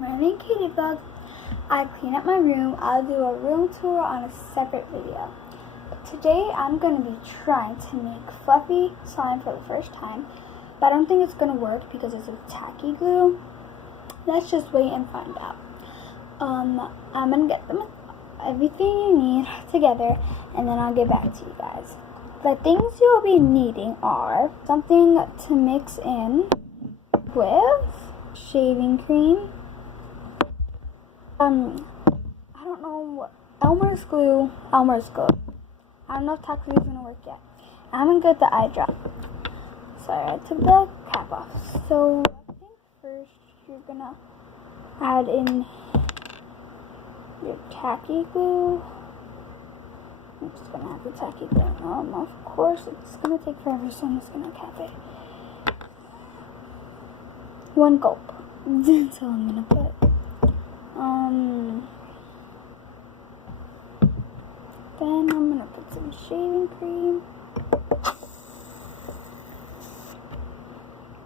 My name is Katie Vlog. I clean up my room. I'll do a room tour on a separate video. Today I'm going to be trying to make fluffy slime for the first time, but I don't think it's going to work because it's a tacky glue. Let's just wait and find out. I'm going to get everything you need together, and then I'll get back to you guys. The things you'll be needing are something to mix in with shaving cream. I don't know what, Elmer's glue. I don't know if tack glue is going to work yet. I'm going to get the eye drop. Sorry, I took the cap off. So, I think first you're going to add in your tacky glue. I'm just going to add the tacky glue. Of course, it's going to take forever, so I'm just going to cap it. 1 gulp. That's all I'm going to put. Then I'm gonna put some shaving cream.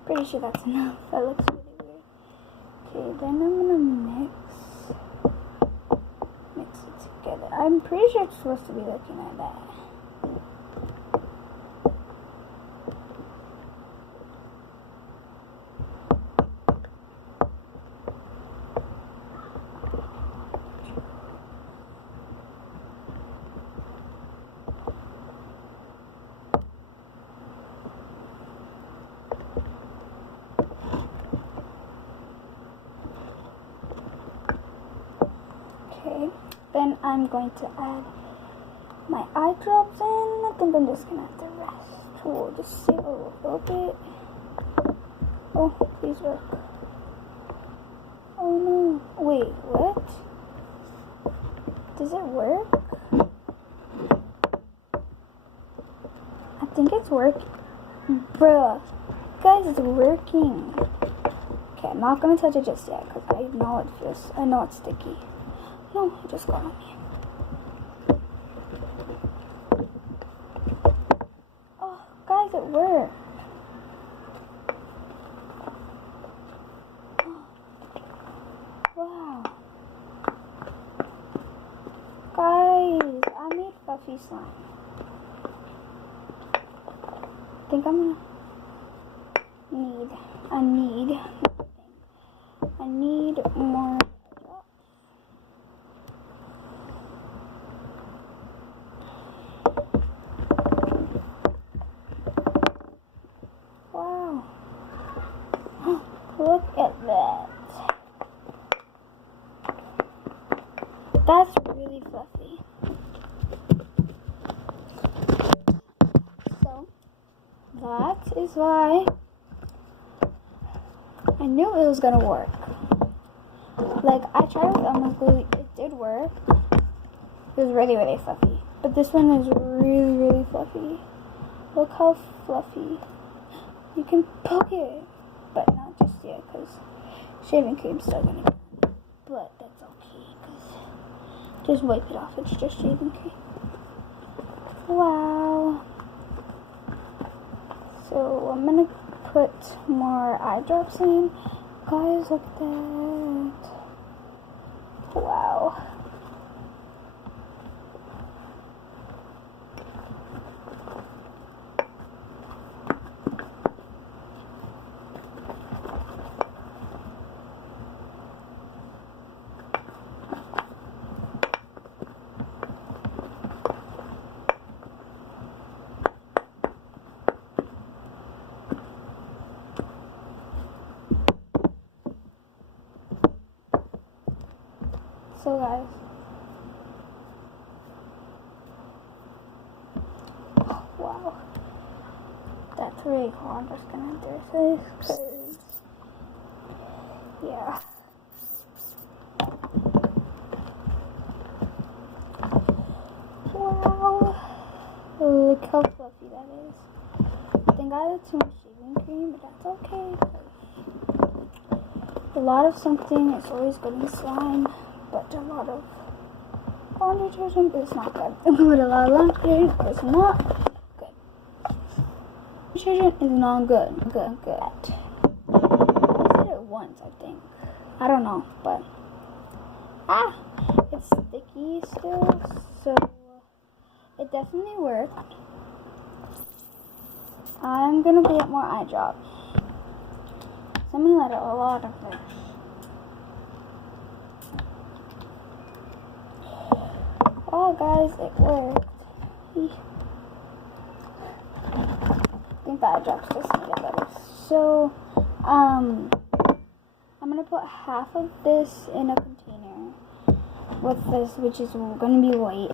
Pretty sure that's enough. That looks really weird. Okay, then I'm gonna mix it together. I'm pretty sure it's supposed to be looking like that. Okay, then I'm going to add my eye drops in. I think I'm just going to add the rest. We'll just save a little bit. Oh, please work. Oh no. Wait, what? Does it work? I think it's working. Bruh. Guys, it's working. Okay, I'm not going to touch it just yet because I know it's sticky. No, it just got on me. Oh, guys, it worked. Oh, wow. Guys, I made fluffy slime. I think I'm gonna I need more. Wow. Look at that. That's really fluffy. So, that is why I knew it was gonna work. Like, I tried with Elmer's glue, it did work. It was really, really fluffy. But this one is really, really fluffy. Look how fluffy. You can poke it, but not just yet, because shaving cream's still gonna be. But that's okay, because just wipe it off. It's just shaving cream. Wow. So I'm gonna put more eye drops in. Guys, look at that. Wow. So guys, wow, that's really cool. I'm just gonna do this because, yeah. Wow, look how fluffy that is. I think I added too much shaving cream, but that's okay. A lot of something is always good in slime. But a lot of laundry detergent is not good. But a lot of laundry detergent is not good. Detergent is not good. Good. I said it once, I think. I don't know, but it's sticky still, so it definitely worked. I'm gonna get more eye drops. So I'm gonna let a lot of this. Oh guys, it worked. I think the eye drops just made it better. So, I'm gonna put half of this in a container with this, which is gonna be white.